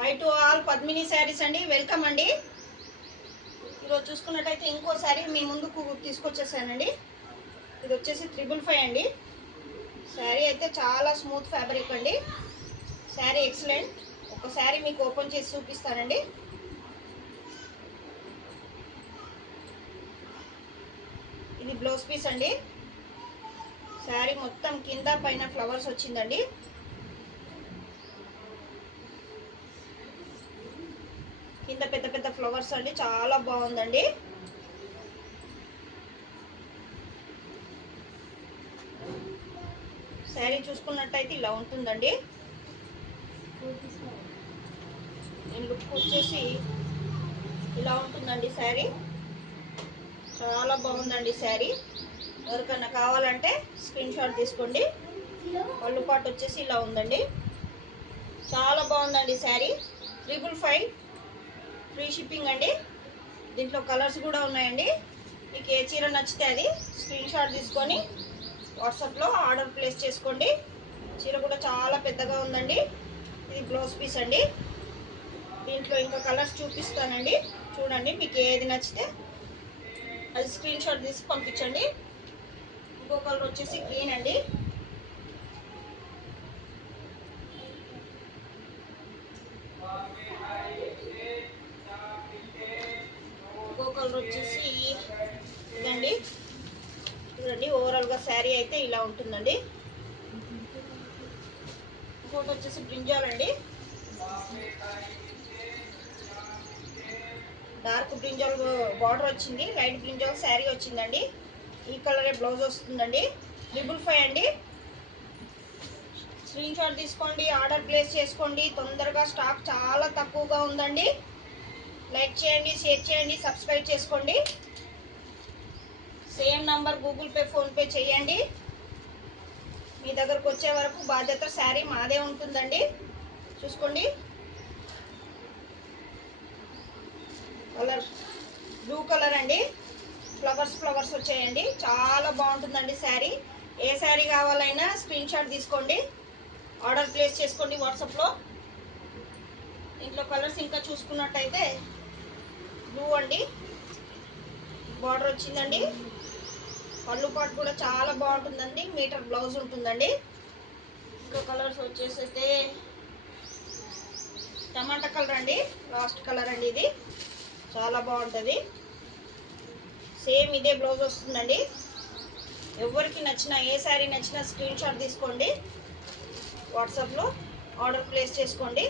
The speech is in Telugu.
High to all Padmini saris అండి, వెల్కమ్ అండి. ఈరోజు చూసుకున్నట్టయితే ఇంకో శారీ మీ ముందుకు తీసుకొచ్చేసానండి. ఇది వచ్చేసి 555 అండి. శారీ అయితే చాలా స్మూత్ ఫ్యాబ్రిక్ అండి. శారీ ఎక్సలెంట్. ఒక శారీ మీకు ఓపెన్ చేసి చూపిస్తానండి. ఇది బ్లౌజ్ పీస్ అండి. శారీ మొత్తం కింద పైన ఫ్లవర్స్ వచ్చిందండి. కింద పెద్ద పెద్ద ఫ్లవర్స్ అండి, చాలా బాగుందండి. శారీ చూసుకున్నట్టయితే ఇలా ఉంటుందండి. నేను లుక్ వచ్చేసి ఇలా ఉంటుందండి. శారీ చాలా బాగుందండి. శారీ ఎవరికైనా కావాలంటే స్క్రీన్ షాట్ తీసుకోండి. పళ్ళు పాటు వచ్చేసి ఇలా ఉందండి. చాలా బాగుందండి. శారీ 555 ఫ్రీ షిప్పింగ్ అండి. దీంట్లో కలర్స్ కూడా ఉన్నాయండి. మీకు ఏ చీర నచ్చితే అది స్క్రీన్ షాట్ తీసుకొని వాట్సాప్లో ఆర్డర్ ప్లేస్ చేసుకోండి. చీర కూడా చాలా పెద్దగా ఉందండి. ఇది బ్లౌజ్ పీస్ అండి. దీంట్లో ఇంకా కలర్స్ చూపిస్తానండి, చూడండి. మీకు ఏది నచ్చితే అది స్క్రీన్ షాట్ తీసి పంపించండి. ఇంకో కలర్ వచ్చేసి గ్రీన్ అండి. ఇంకో కలర్ వచ్చేసి ఇదండి. చూడండి, ఓవరాల్గా శారీ అయితే ఇలా ఉంటుందండి. ఇంకోటి వచ్చేసి బ్రింజాల్ అండి. డార్క్ బ్రింజాల్ బార్డర్ వచ్చింది, లైట్ బ్రింజాల్ శారీ వచ్చిందండి. ఈ కలరే బ్లౌజ్ వస్తుందండి. 555 అండి. స్క్రీన్ షాట్ తీసుకోండి, ఆర్డర్ ప్లేస్ చేసుకోండి. తొందరగా స్టాక్ చాలా తక్కువగా ఉందండి. లైక్ చేయండి, షేర్ చేయండి, సబ్స్క్రైబ్ చేసుకోండి. Same number Google pay, PhonePe చేయండి. మీ దగ్గరకు వచ్చే వరకు బాధ్యత శారీ మాదే ఉంటుందండి. చూసుకోండి, కలర్ బ్లూ కలర్ అండి. ఫ్లవర్స్ వచ్చాయండి. చాలా బాగుంటుందండి శారీ. ఏ శారీ కావాలైనా స్క్రీన్ షాట్ తీసుకోండి, ఆర్డర్ ప్లేస్ చేసుకోండి వాట్సాప్లో. ఇంట్లో కలర్స్ ఇంకా చూసుకున్నట్టయితే బ్లూ అండి, బార్డర్ వచ్చిందండి. పళ్ళు పాటు కూడా చాలా బాగుంటుందండి. మీటర్ బ్లౌజ్ ఉంటుందండి. ఇంకో కలర్స్ వచ్చేసైతే టమాటా కలర్ అండి, లాస్ట్ కలర్ అండి. ఇది చాలా బాగుంటుంది. సేమ్ ఇదే బ్లౌజ్ వస్తుందండి. ఎవరికి నచ్చినా, ఏ శారీ నచ్చినా స్క్రీన్ షాట్ తీసుకోండి, వాట్సాప్లో ఆర్డర్ ప్లేస్ చేసుకోండి.